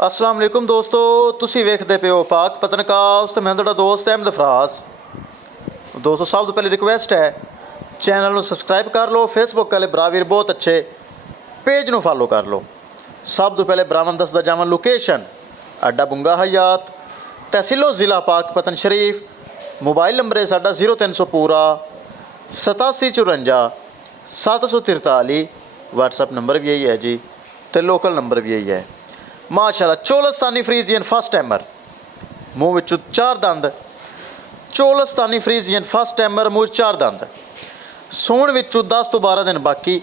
अस्सलाम वालेकुम दोस्तों, तुसी वेखदे पे हो पाक पतनकास्ट ते मैं तुहाडा दोस्त अहमद फराज। दोस्तों सब तो पहले रिक्वेस्ट है, चैनल को सबसक्राइब कर लो। फेसबुक वाले ब्रावीर बहुत अच्छे, पेज को फॉलो कर लो। सब तो पहले ब्राह्मण दसदा जावन लोकेशन अड्डा बुंगा हयात, तहसीलो ज़िला पाक पतन शरीफ। मोबाइल नंबर है साडा 0300 पूरा 8754 743। व्हाट्सअप नंबर भी यही है जी, तो लोकल नंबर भी यही है। माशाल्लाह चोलस्तानी फ्रीजियन फर्स्ट टाइमर, मूँह विचों 4 दंद। चोलस्तानी फ्रीजियन फर्स्ट टाइमर, मूँह 4 दंद। सूण विचों 10 तो 12 दिन बाकी।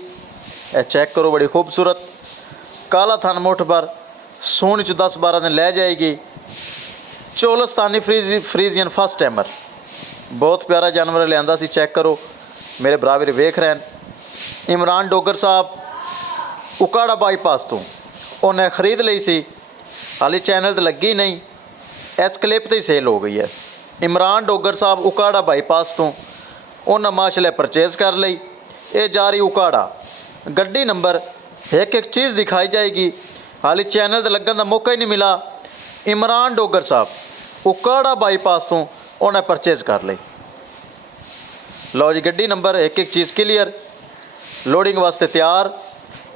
ए चेक करो, बड़ी खूबसूरत काला थन मुठ पर, सूण विचों 10-12 दिन लै जाएगी। चोलस्तानी फ्रीजियन फर्स्ट टाइमर, बहुत प्यारा जानवर लिया सी। चेक करो, मेरे बराबर वेख रहे हैं। इमरान डोगर साहब उकाड़ा बाईपास तो उन्हें खरीद ली सी, हाली चैनल तो लगी नहीं, इस क्लिप तो ही सेल हो गई है। इमरान डोगर साहब उकाड़ा बाईपास तो उन्हें माशाल्लाह परचेज़ कर ली। ये जा रही उकाड़ा, गड्डी नंबर एक एक चीज़ दिखाई जाएगी। हाली चैनल तो लगन का मौका ही नहीं मिला। इमरान डोगर साहब उकाड़ा बाईपास तो उन्हें परचेज़ कर ली। लो जी, गड्डी नंबर एक एक चीज़ क्लीयर, लोडिंग वास्ते तैयार।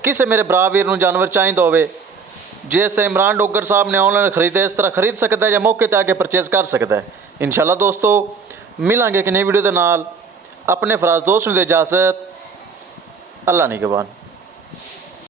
किसी मेरे भरा वीर नूं जानवर चाहिए होवे, जिस तरह इमरान डोगर साहब ने ऑनलाइन खरीदे इस तरह खरीद सकता है या मौके पर आके परचेज़ कर सकता है। इंशाल्लाह दोस्तों मिलांगे एक नई वीडियो के नाल। अपने फराज दोस्त नूं दे इजाज़त, अल्लाह निगहबान।